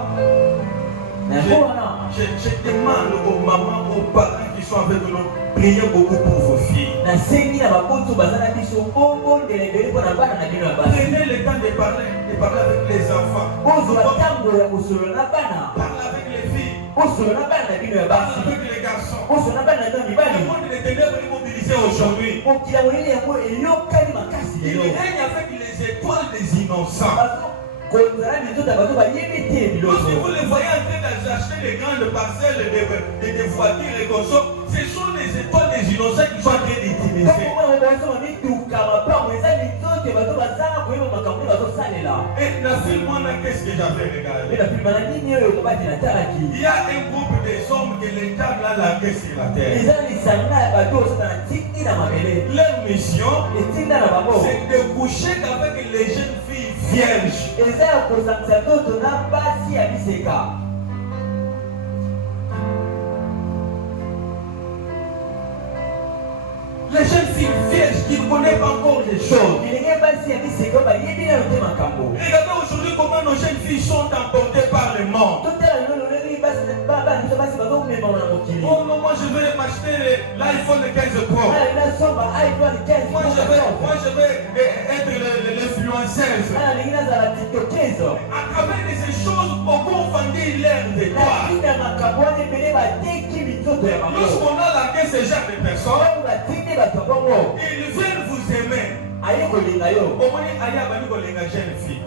je demande aux mamans, aux parents qui sont avec nous, priez beaucoup pour vos filles. Prenez le temps de parler avec les enfants. Parlez avec les filles. Parlez avec les garçons. Le monde des ténèbres est mobilisé aujourd'hui. Il règne avec les étoiles des innocents. Lorsque vous les voyez en train d'acheter des grandes parcelles de voitures et consorts, ce sont les étoiles des innocents qui sont en train d'utiliser. Et la film, qu'est-ce que j'avais regardé? Il y a un groupe des hommes que les diables a largué sur la terre. Leur mission, c'est de coucher avec les jeunes filles vierges. Les jeunes filles vierges qui ne connaissent pas encore les choses. Regardez aujourd'hui comment nos jeunes filles sont emportées par le monde. Oh non, moi je vais m'acheter l'iPhone 15 Pro. Moi je vais être l'influenceuse. À travers ces choses, beaucoup ont vendu l'air de toi. Lorsqu'on a largué ce genre de personnes, ils viennent vous aimer. Au moins, il y a une jeune fille.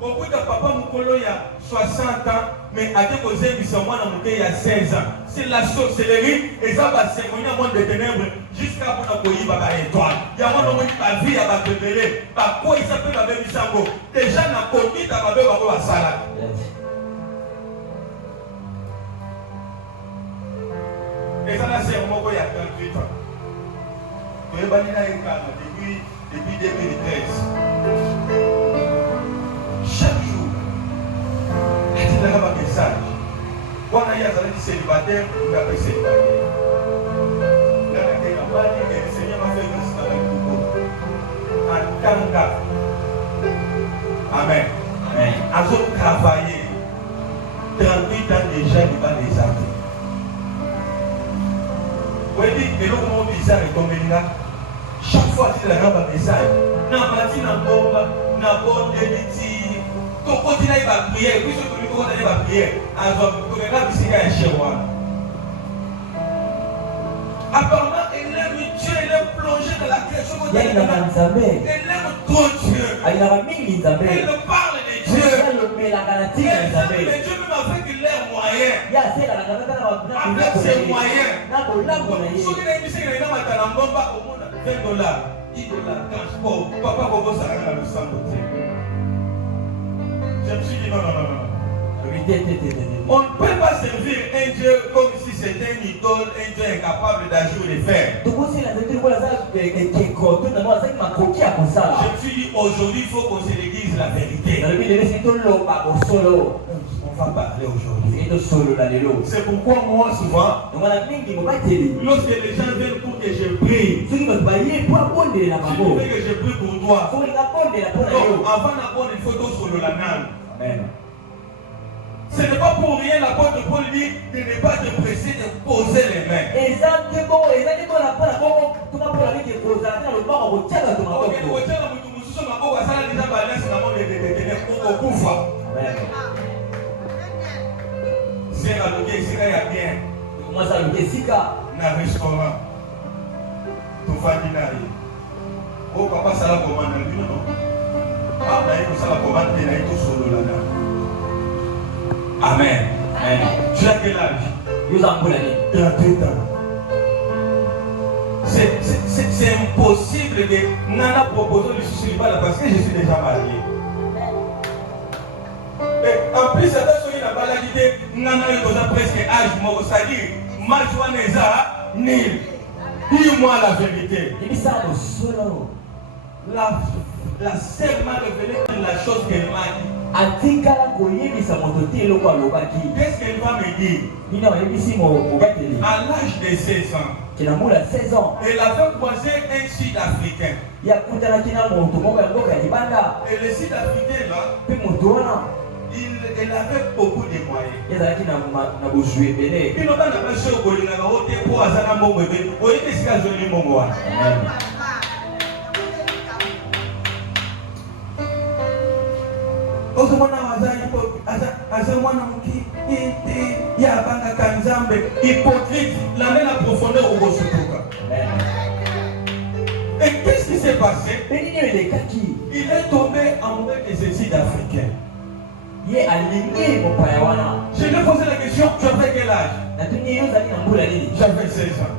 Beaucoup de papa mukolo il y a 60 ans, mais à des causes ils sont moins il y a 16 ans. C'est la sorcellerie et ça va se mener au monde des ténèbres jusqu'à mon aboyi baba étoile. Il y a mon la vie à ma bébé. Par quoi il s'appelle ma bébé sango. Déjà n'a connu ta ma bébé à salade. Et ça là c'est un moment il y a 38 ans. Tu es banni dans les cas depuis 2013. Chaque jour, il y a un message. Quand il y a un célibataire, il y a un célibataire. Le Seigneur m'a fait grâce à la en tant que. Amen. Amen. À travailler 38 ans déjà, il va les appeler. Vous voyez, et l'autre mot bizarre est tombé là. Chaque fois qu'il y a un message, n'a pas dit n'a pas dit. Donc, continue à prier, puis ce que nous continuons à prier, apparemment, elle aime Dieu, elle est plongée dans la création de Dieu. Elle aime trop Dieu. Elle parle de Dieu. Elle aime Dieu même avec leurs moyens. Avec ses moyens. Si on a mis ça dans la bomba, au monde, $20, $10, transport, papa, comment ça va dans le sang de Dieu. Je me suis dit non. On ne peut pas servir un Dieu comme si c'était un idole, un Dieu incapable d'agir ou de faire. Je me suis dit aujourd'hui il faut qu'on se dise la vérité. On va parler aujourd'hui. C'est pourquoi moi souvent, lorsque les gens viennent pour que je prie, je veux que je prie pour toi. Donc avant d'apprendre il faut tout sur la nana. Amen. Ce n'est pas pour rien l'apôtre Paul dit de ne pas te presser de poser les mains. C'est la logique, c'est qu'il y a bien. Moi, ça le dit, dans un restaurant. Tout va dîner. Oh, papa, ça la commande, non? Ah, mais ça la commande, il y a tout solo là-dedans. Amen. Amen. Tu as quel âge? 38 ans. C'est impossible de Nana proposer le célibat parce que je suis déjà marié. Et en plus, cette personne qui n'a pas la idée, Nana est presque âge, c'est-à-dire, Majouaneza, nul. Dis-moi la vérité. La sœur m'a révélé la chose qu'elle m'a dit. Qu'est-ce qu'elle va me dire? À l'âge de 16 ans, elle avait croisé un Sud-Africain. Et le Sud-Africain là, elle avait beaucoup de moyens. Il n'a pas hypocrite, la même profondeur au et qu'est-ce qui s'est passé? Il est tombé amoureux de ce Sud-Africain. Je lui ai posé la question, tu avais quel âge? J'avais 16 ans.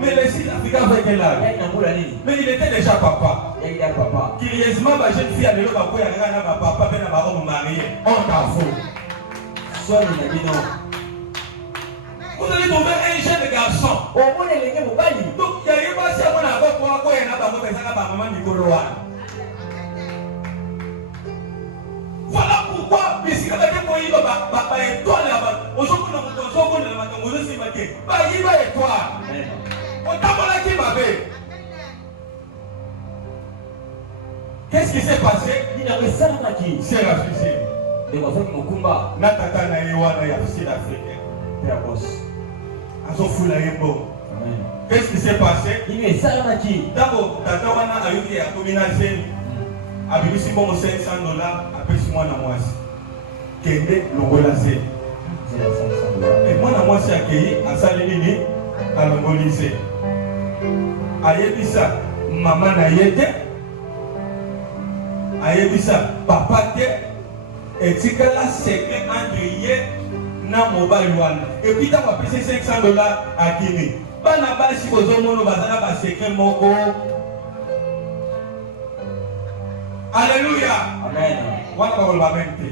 Mais le Sud-Africain avait quel âge? Mais il était déjà papa. Curieusement, ma jeune fille a dit que papa est marié. On t'en fout. Vous allez tomber un jeune garçon. Donc, il y a eu passé à mon avocat pour voilà pourquoi, puisque avec moi, il va étoile là-bas. Aujourd'hui, nous qu'est-ce qui s'est passé? C'est réfléchi. Qu'est-ce qui s'est passé? D'abord, Tata Wana a eu des abominations. Abimisi bon $500 après 6 mois na mwasi. Kende longola se. Et moi na mwasi accueilli à Salinini à longolise. Ayebisa maman na yete. ayebisa papa te etikala secret entre ye na mobile wana et puis tant va payer $500 à Kini bana basi kozomona bazana ba secret moko. Alléluia. Amen. Wana ba même te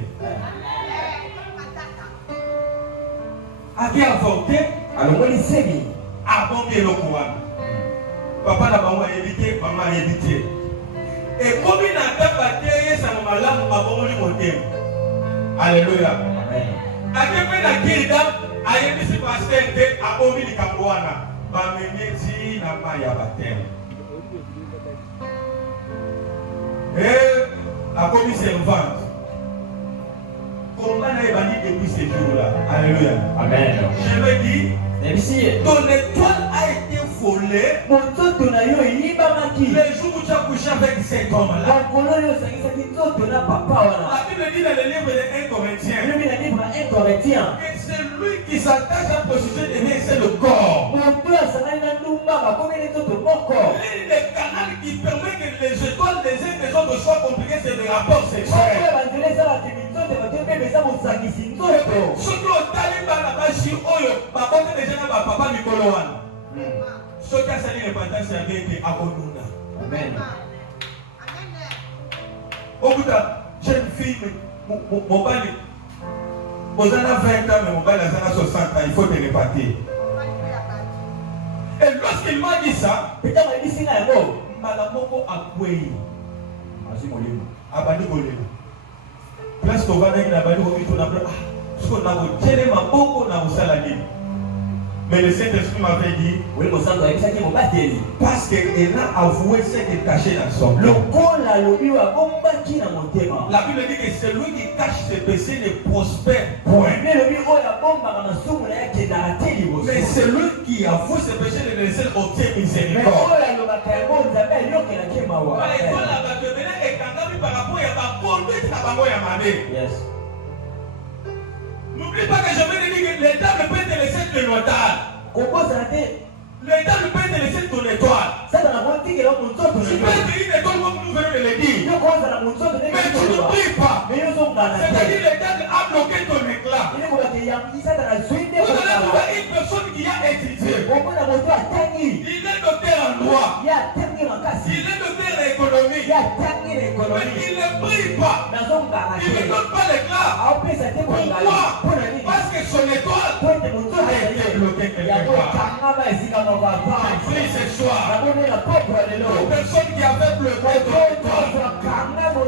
aki avorté alongoli semi abongi eloko wana papa na bango ayebite mama ayebite ekomi na taba te yesama malamu abongoli motema. Alléluia. Ake mpe na kilida ayebisi paster te abomi likambo wana bameneti na mai ya batema akomi servante combat na ebandi depuis ce jour-là. Alléluia. Amen. Je veux dire, ton étoile a été volée le jour où tu as couché avec cet homme-là. La Bible dit dans le livre de 1 Corinthiens que celui qui s'attache à la prostitution devient c'est le corps. Le canal qui permet que les étoiles des uns des autres soient compliquées, c'est le rapport sexuel. Surtout au Taliban, la basi oyo, bakote déjà na papa mikolo wana. Soki asali repentance ya ngeke akoduna. Amen. Okuta jeune fille mobali bozana 20 ans mais mobali azana 60 ans, il faut te repartir. Et lorsqu'il m'a dit ça, mbala moko akwei abandi kolema place tovandaki na bandi komituna siko nakotelema boko na kosala nini. Mais le Saint-Esprit m'avait dit parce qu'elle a avoué ce qui est caché dans son cœur. La Bible dit que celui qui cache ses péchés ne prospère point. Mais celui qui avoue ses péchés ne le laisse obtient miséricorde. N'oublie pas que je vais te dire que l'État ne peut te laisser ton étoile. L'État ne peut te laisser ton étoile. Tu peux être une étoile comme nous venons de le dire. Mais tu ne pries pas. C'est-à-dire l'État a bloqué ton éclat. Vous allez trouver une personne qui a étudié. Il est docteur en droit. Il est docteur en économie. Mais il ne prie pas. Il ne donne pas l'éclat. Pourquoi? Parce que son étoile a été bloquée quelque part. Je prie ce soir. Toute personne qui avait bloqué ton étoile.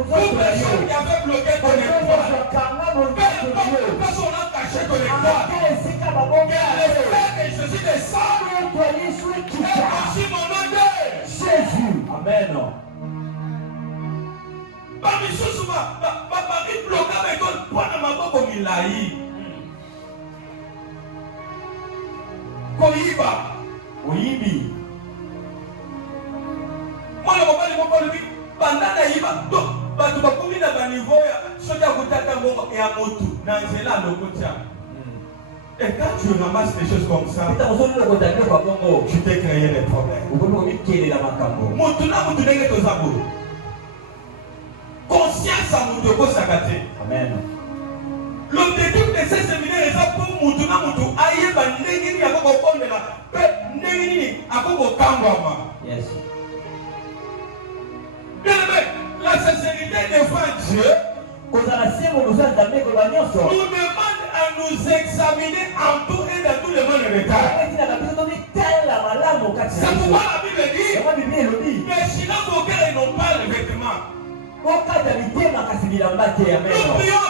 Toute personne qui avait bloqué ton étoile. Pourquoi on a caché ton étoile? Que Jésus descende. Et aussi mon nom de Jésus. Amen. Bamisusu bami bloqué avec ton poids dans ma boko milai. Koyiba. Oyibi. Mwana mobali mobali bandana yiba to batu bakomi na ba niveau ya soki akotaka ngongo ya motu na nzela lokotia. Et quand tu ramasses des choses comme ça, tu t'es créé des problèmes. Motu na motu ndenge tozabo. Conscience à motu kosakate. Amen. L'objectif de ce séminaire est ça pour motu na motu ayeba ndenge ni akoko kondela pe ndenge ni akoko kangwama. Yes. Bien aimé, la sincérité devant Dieu nous demande à nous examiner en tout et dans tous les modes de retard. C'est pourquoi la Bible dit, mais sinon vos cœurs n'ont pas le vêtement. Nous prions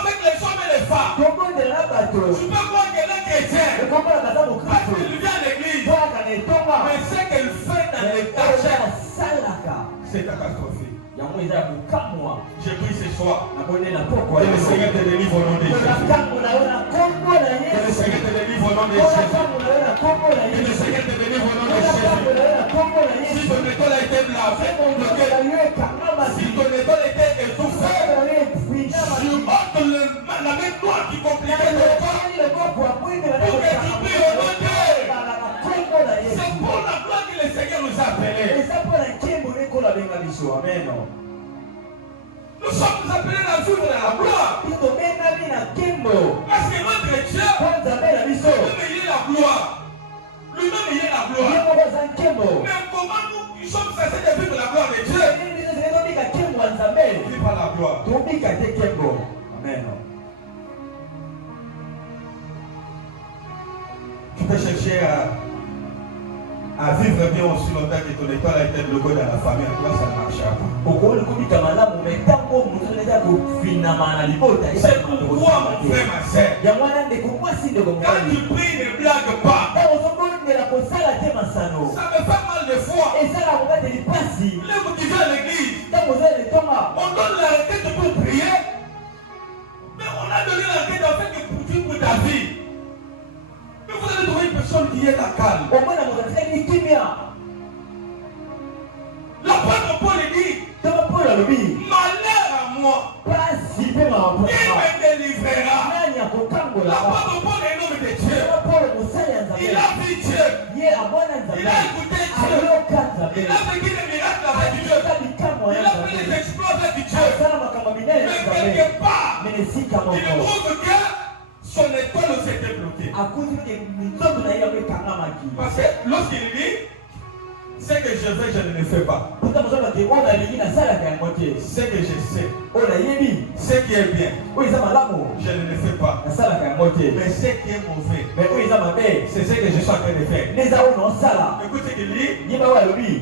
avec les hommes et les femmes. Tu peux voir qu'elle est chrétienne parce qu'il vient à l'église. Mais ce qu'elle fait dans les tâches, c'est catastrophique. Je prie ce soir que le Seigneur te délivre au nom de Jésus. Que le Seigneur te délivre au nom de Jésus. Que le Seigneur te délivre au nom de Jésus. Si ton étoile a été blasée, si ton étoile était étouffée, je monte la main noire qui compliquait ton corps pour que tu pries au nom de Dieu. C'est pour la gloire que le Seigneur nous a appelés. Nous sommes appelés à vivre dans la gloire. Parce que notre Dieu, lui-même il est la gloire. Lui-même il est la gloire. Mais comment nous sommes censés de vivre la gloire de Dieu? Vivre la gloire. Amen. Tu peux chercher à vivre bien aussi longtemps que ton étoile a été bloquée dans la famille. Toi, ça ne marchera pas. C'est pourquoi, mon frère, ma soeur, quand tu pries, ne blague pas. Ça me fait mal de foi. Là, vous qui vient à l'église, on donne la requête pour prier, mais on a donné la requête en fait pour ta vie. Mais vous allez trouver une personne qui est la calme. L'apôtre Paul dit, malheur à moi, qui me délivrera. L'apôtre Paul est l'homme de Dieu. Il a vu Dieu. Il a écouté Dieu. Il a vécu des miracles avec Dieu. Il a fait des exploits avec Dieu. Mais quelque part, il trouve que son étoile s'était bloquée. Parce que lorsqu'il dit, ce que je fais, je ne le fais pas. Ce que je sais, ce qui est bien, je ne le fais pas. Mais ce qui est mauvais, c'est ce que je suis en train de faire. Écoute ce qu'il dit.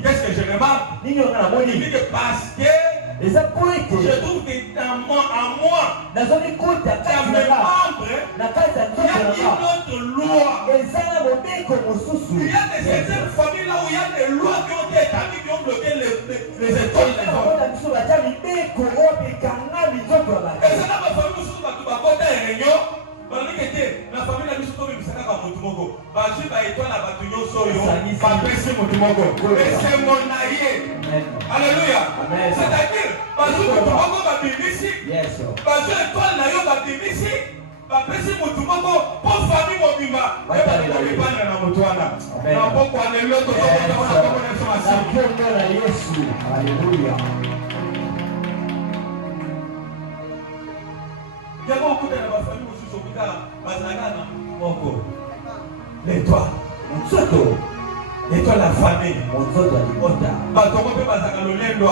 Qu'est-ce que je remarque? Il dit que parce que je trouve que dans moi, dans mes membres, il y a une autre loi. Il y a certaines familles là où il y a des lois qui ont été établies, qui ont bloqué les étoiles des hommes. Et c'est là ma famille où je suis à réunion. La famille a mis sur le Motumoko. Baji ba étoile à Batunyo Soyo. Papesi Motumoko. Et c'est mon aïe. Alléluia. C'est-à-dire, Baji Motumoko va vivre ici. Baji étoile na yo va vivre ici. Papesi Motumoko pour famille Mobima. Et pas de Mobima na Motuana. Na poko alléluia to to Alléluia. Il y a beaucoup de ma famille aussi sur le cas, l'étoile, l'étoile la famille, Batongo pe bazaka lolendo,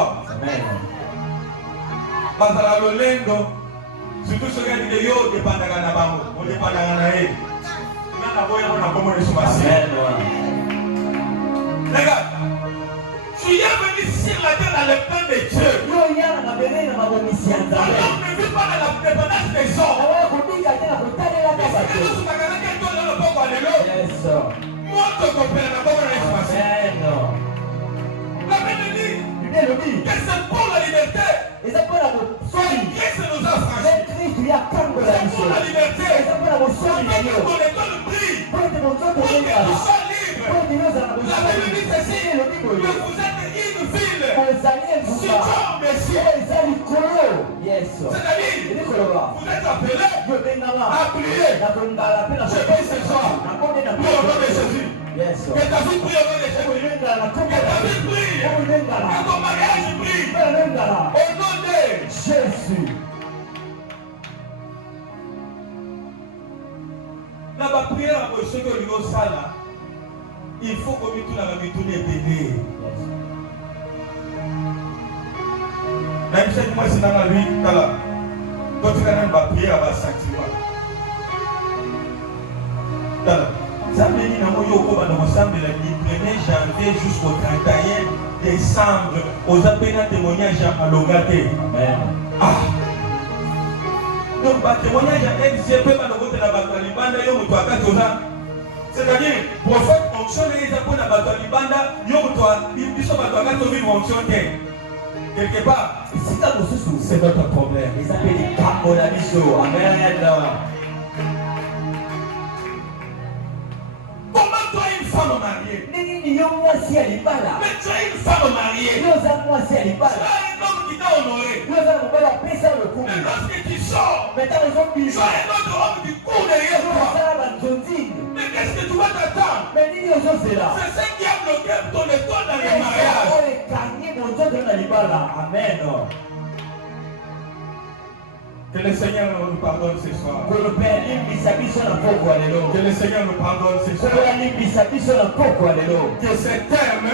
bazaka lolendo, surtout ceux qui disent yo dépendaka na bango, on dépendaka na ye, na na boya na komo le soumasi. Regarde. Tu es venu sur la terre dans le plan de Dieu. On ne vit pas dans la dépendance des hommes. Moi, je comprends comment ça se passe. La Bible dit que c'est pour la liberté. Christ nous a franchis. C'est pour la liberté. Ton école brille. Pour que tu sois libre. La Bible dit ceci. Que vous êtes une ville. Sur Messie. C'est-à-dire, vous êtes appelés à prier. Je prie ce soir. Prie au nom de Jésus. Que ta vie prie au nom de Jésus. Que ta vie prie. Que ton mariage prie. Au nom de Jésus. La prière à ceux qui ont ça là. Il faut que nous la retourner bébé. Même si moi c'est dans lui, là. Quand tu as même prier à la sentiment. Ça veut dire que nous avons ensemble le 1er janvier jusqu'au 31 décembre. Aux appels à témoignage à Logate. Amen. Ah. Donc, le témoignage à FCP, c'est-à-dire, prophète fonctionne et les apôtres à Batalibanda, ils sont à fonctionner. Quelque part, c'est notre problème. Ils appellent Kamolamiso. Amen. Comment toi une femme mariée? Mais tu es une femme mariée. Tu es un homme qui t'a honoré. Mais lorsque tu sors, tu as un autre homme qui court derrière toi. Mais qu'est-ce que tu vas t'attendre? C'est ce qui a bloqué ton étoile dans le mariage. Que le Seigneur nous pardonne ce soir. Que le Seigneur nous pardonne ce soir. Que ces termes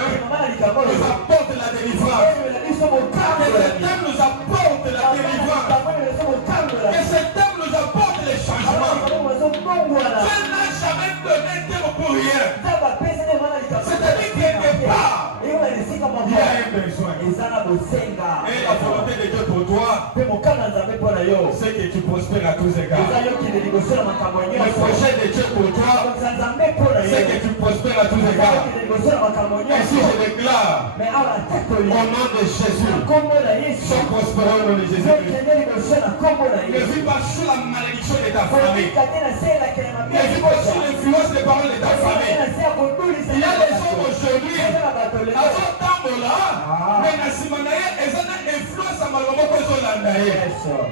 nous apportent la délivrance. Que ces termes nous apportent la délivrance. Que ces termes nous apportent les changements. Dieu n'a jamais donné un terme pour rien. C'est-à-dire qu'il n'est pas. Il y a un besoin. Et la volonté de Dieu pour toi, c'est que tu prospères à tous égards. Le projet de Dieu pour toi, c'est que tu prospères à tous égards. Et si je déclare au nom de Jésus, sois prospéré au nom de Jésus. Ne vis pas sous la malédiction de ta famille. Ne vis pas sous l'influence des paroles de ta famille. Il y a des hommes aujourd'hui, à ce temps-là, mais na simanaye ezana influence maloba ko zolanda ye.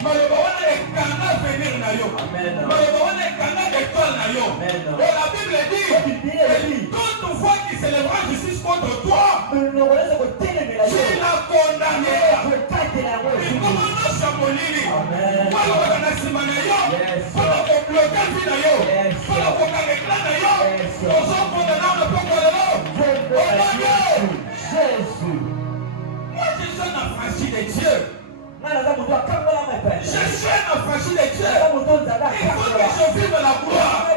Maloba wana ekanga venir na yo. Maloba wana ekanga étoile na yo. Et la Bible dit, toute fois qu'il s'élèvera justice contre toi, tu la condamneras. Et comment nous sommes libres? Maloba na simanayo, pour qu'on bloque la vie na yo, pour qu'on réclame na yo, on s'en condamne le peuple de l'eau. Jésus. Moi je suis un affranchi de Dieu. Je suis un affranchi de Dieu. Il faut que je vive la gloire.